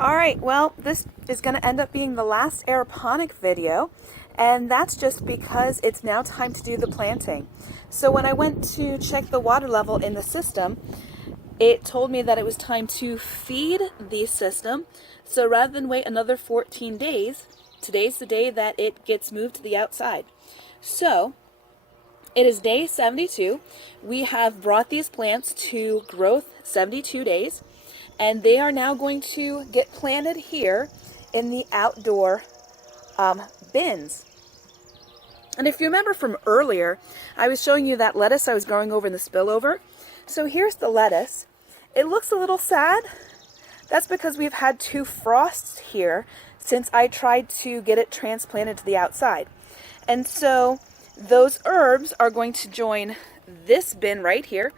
Alright, well, this is going to end up being the last aeroponic video, and that's just because it's now time to do the planting. So when I went to check the water level in the system, it told me that it was time to feed the system. So rather than wait another 14 days, today's the day that it gets moved to the outside. So it is day 72. We have brought these plants to growth 72 days. And they are now going to get planted here in the outdoor bins. And if you remember from earlier, I was showing you that lettuce I was growing over in the spillover. So here's the lettuce. It looks a little sad. That's because we've had 2 frosts here since I tried to get it transplanted to the outside. And so those herbs are going to join this bin right here.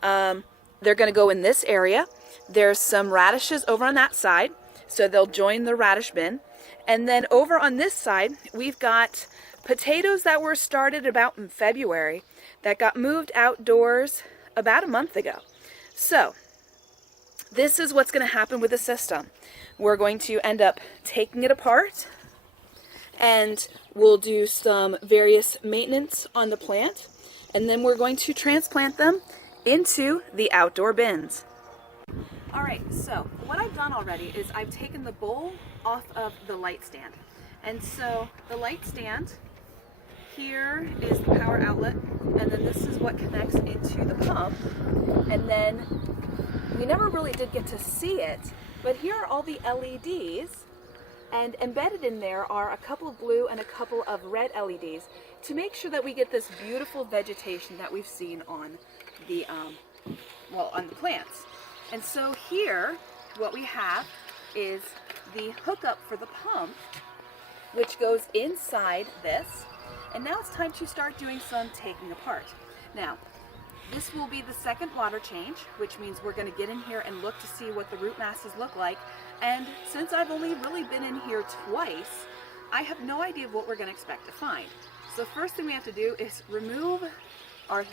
They're going to go in this area. There's some radishes over on that side, so they'll join the radish bin. And then over on this side, we've got potatoes that were started about in February that got moved outdoors about a month ago. So this is what's going to happen with the system. We're going to end up taking it apart, and we'll do some various maintenance on the plant, and then we're going to transplant them into the outdoor bins. Alright, so what I've done already is I've taken the bowl off of the light stand. And so the light stand, here is the power outlet, and then this is what connects into the pump. And then we never really did get to see it, but here are all the LEDs, and embedded in there are a couple of blue and a couple of red LEDs to make sure that we get this beautiful vegetation that we've seen on the on the plants. And so here, what we have is the hookup for the pump, which goes inside this. And now it's time to start doing some taking apart. Now, this will be the second water change, which means we're going to get in here and look to see what the root masses look like. And since I've only really been in here twice, I have no idea what we're going to expect to find. So first thing we have to do is remove our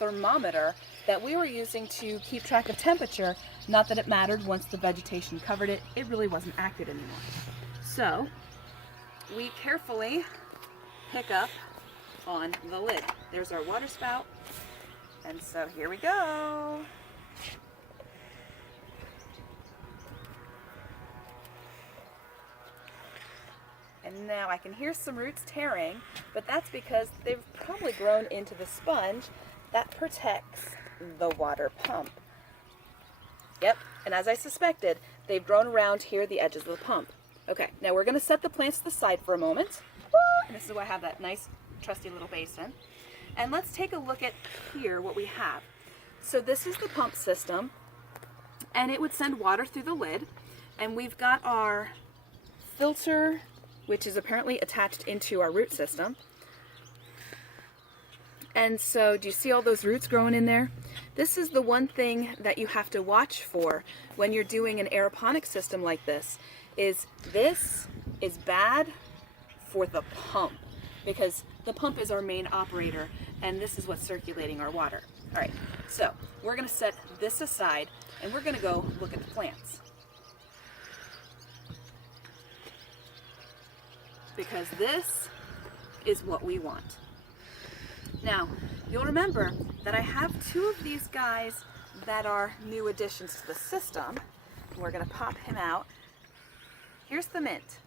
thermometer that we were using to keep track of temperature. Not that it mattered once the vegetation covered it, it really wasn't active anymore. So we carefully pick up on the lid. There's our water spout, and so here we go. And now I can hear some roots tearing, but that's because they've probably grown into the sponge that protects the water pump. Yep, and as I suspected, they've grown around here the edges of the pump. Okay, now we're going to set the plants to the side for a moment. And this is why I have that nice trusty little basin. And let's take a look at here what we have. So this is the pump system, and it would send water through the lid. And we've got our filter, which is apparently attached into our root system. And so do you see all those roots growing in there? This is the one thing that you have to watch for when you're doing an aeroponic system like this is bad for the pump, because the pump is our main operator and this is what's circulating our water. All right, so we're going to set this aside and we're going to go look at the plants, because this is what we want. Now, you'll remember that I have 2 of these guys that are new additions to the system. We're going to pop him out. Here's the mint.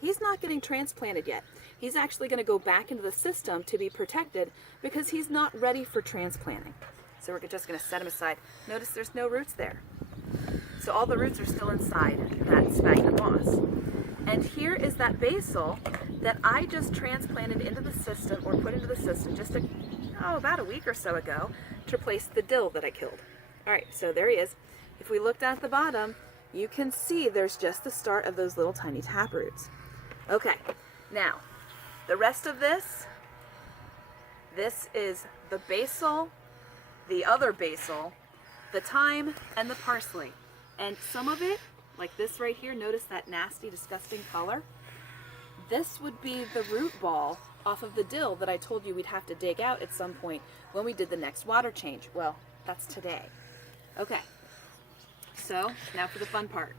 He's not getting transplanted yet. He's actually going to go back into the system to be protected because he's not ready for transplanting. So we're just going to set him aside. Notice there's no roots there. So all the roots are still inside that sphagnum moss. And here is that basil that I just transplanted into the system, or put into the system just about a week or so ago, to replace the dill that I killed. All right, so there he is. If we look down at the bottom, you can see there's just the start of those little tiny taproots. Okay, now the rest of this is the basil, the other basil, the thyme, and the parsley. And some of it, like this right here, notice that nasty, disgusting color? This would be the root ball off of the dill that I told you we'd have to dig out at some point when we did the next water change. Well, that's today. Okay, so now for the fun part.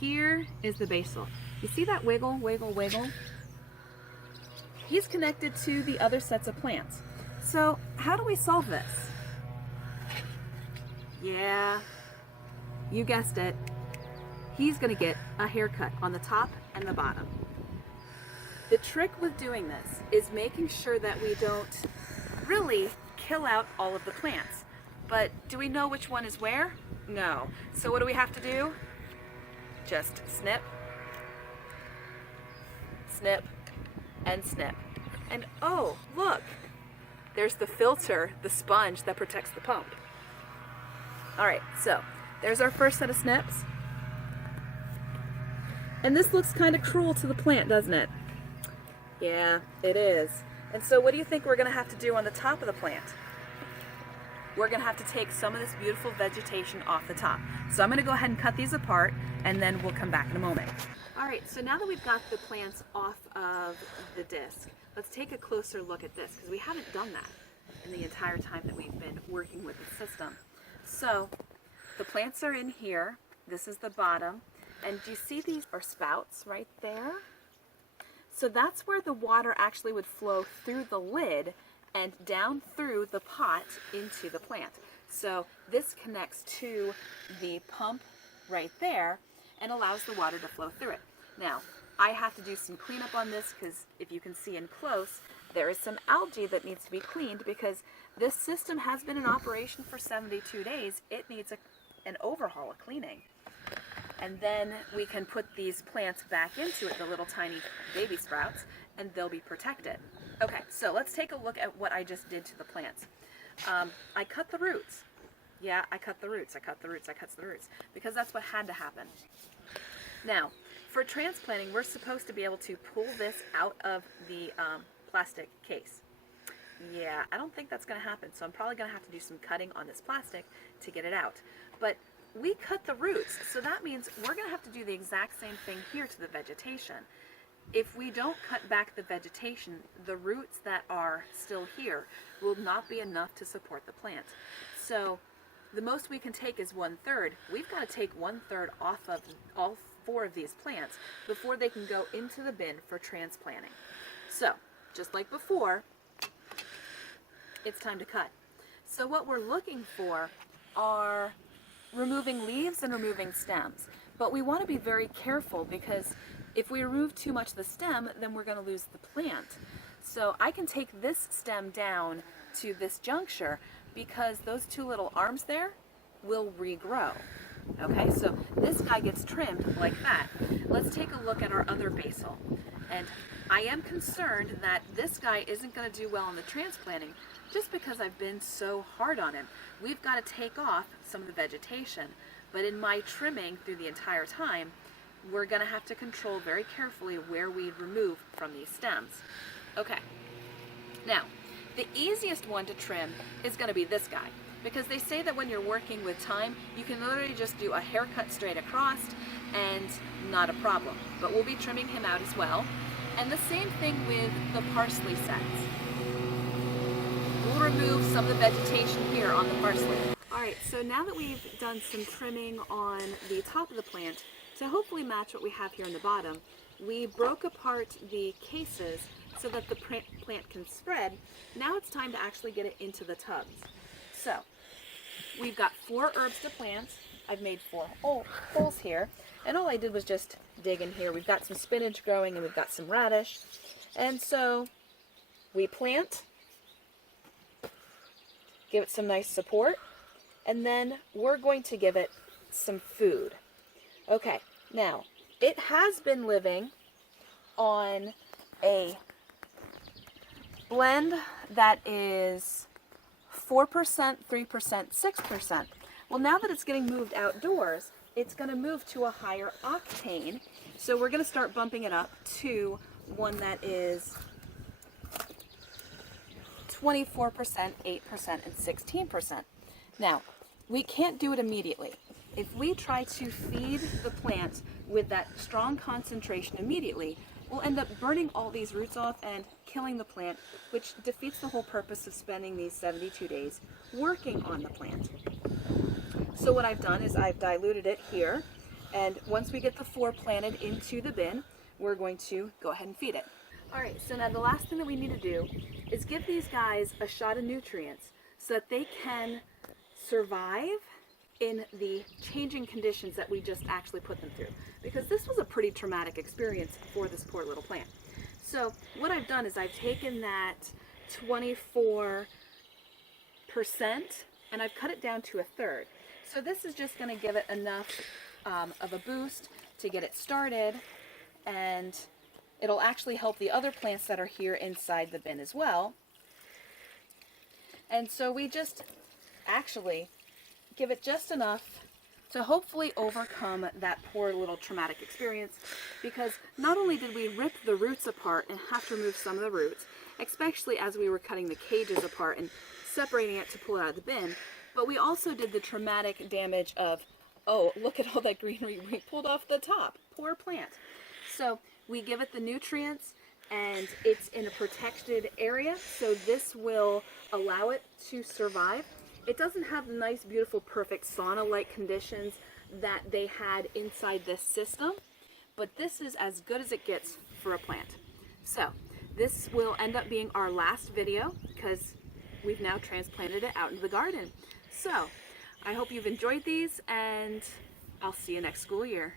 here is the basal. You see that wiggle, wiggle, wiggle? He's connected to the other sets of plants. So how do we solve this? Yeah, you guessed it. He's gonna get a haircut on the top and the bottom. The trick with doing this is making sure that we don't really kill out all of the plants. But do we know which one is where? No. So what do we have to do? Just snip, snip, and snip. And oh, look, there's the filter, the sponge that protects the pump. All right, so there's our first set of snips. And this looks kind of cruel to the plant, doesn't it? Yeah, it is. And so what do you think we're gonna have to do on the top of the plant? We're gonna have to take some of this beautiful vegetation off the top. So I'm gonna go ahead and cut these apart, and then we'll come back in a moment. All right, so now that we've got the plants off of the disc, let's take a closer look at this, because we haven't done that in the entire time that we've been working with the system. So the plants are in here. This is the bottom. And do you see these are spouts right there? So that's where the water actually would flow through the lid and down through the pot into the plant. So this connects to the pump right there and allows the water to flow through it. Now, I have to do some cleanup on this because if you can see in close, there is some algae that needs to be cleaned because this system has been in operation for 72 days. It needs an overhaul, a cleaning. And then we can put these plants back into it, the little tiny baby sprouts, and they'll be protected. Okay, so let's take a look at what I just did to the plants. I cut the roots. Yeah, I cut the roots, I cut the roots, I cut the roots, because that's what had to happen. Now, for transplanting, we're supposed to be able to pull this out of the plastic case. Yeah, I don't think that's going to happen, so I'm probably going to have to do some cutting on this plastic to get it out. But we cut the roots, so that means we're going to have to do the exact same thing here to the vegetation. If we don't cut back the vegetation, the roots that are still here will not be enough to support the plant. So the most we can take is 1/3. We've got to take 1/3 off of all 4 of these plants before they can go into the bin for transplanting. So, just like before, it's time to cut. So what we're looking for are removing leaves and removing stems. But we want to be very careful because if we remove too much of the stem, then we're going to lose the plant. So I can take this stem down to this juncture because those 2 little arms there will regrow. Okay, so this guy gets trimmed like that. Let's take a look at our other basal. And I am concerned that this guy isn't going to do well in the transplanting just because I've been so hard on him. We've got to take off some of the vegetation, but in my trimming through the entire time, we're going to have to control very carefully where we remove from these stems. Okay, now the easiest one to trim is going to be this guy, because they say that when you're working with thyme, you can literally just do a haircut straight across and not a problem. But we'll be trimming him out as well. And the same thing with the parsley sets. We'll remove some of the vegetation here on the parsley. All right, so now that we've done some trimming on the top of the plant, to hopefully match what we have here on the bottom, we broke apart the cases so that the plant can spread. Now it's time to actually get it into the tubs. So, we've got 4 herbs to plant. I've made 4 holes here, and all I did was just dig in here. We've got some spinach growing and we've got some radish. And so, we plant, give it some nice support, and then we're going to give it some food. Okay, now, it has been living on a blend that is 4%, 3%, 6%. Well, now that it's getting moved outdoors, it's going to move to a higher octane. So we're going to start bumping it up to one that is 24%, 8%, and 16%. Now, we can't do it immediately. If we try to feed the plant with that strong concentration immediately, we'll end up burning all these roots off and killing the plant, which defeats the whole purpose of spending these 72 days working on the plant. So what I've done is I've diluted it here, And once we get the 4 planted into the bin, we're going to go ahead and feed it. All right, so now the last thing that we need to do is give these guys a shot of nutrients so that they can survive in the changing conditions that we just actually put them through. Because this was a pretty traumatic experience for this poor little plant. So what I've done is I've taken that 24% and I've cut it down to 1/3. So this is just going to give it enough of a boost to get it started, and it'll actually help the other plants that are here inside the bin as well. And so we just actually give it just enough to hopefully overcome that poor little traumatic experience, because not only did we rip the roots apart and have to remove some of the roots, especially as we were cutting the cages apart and separating it to pull it out of the bin, but we also did the traumatic damage of, oh, look at all that greenery we pulled off the top. Poor plant. So we give it the nutrients, and it's in a protected area, so this will allow it to survive. It doesn't have the nice, beautiful, perfect sauna-like conditions that they had inside this system, but this is as good as it gets for a plant. So this will end up being our last video because we've now transplanted it out into the garden. So I hope you've enjoyed these, and I'll see you next school year.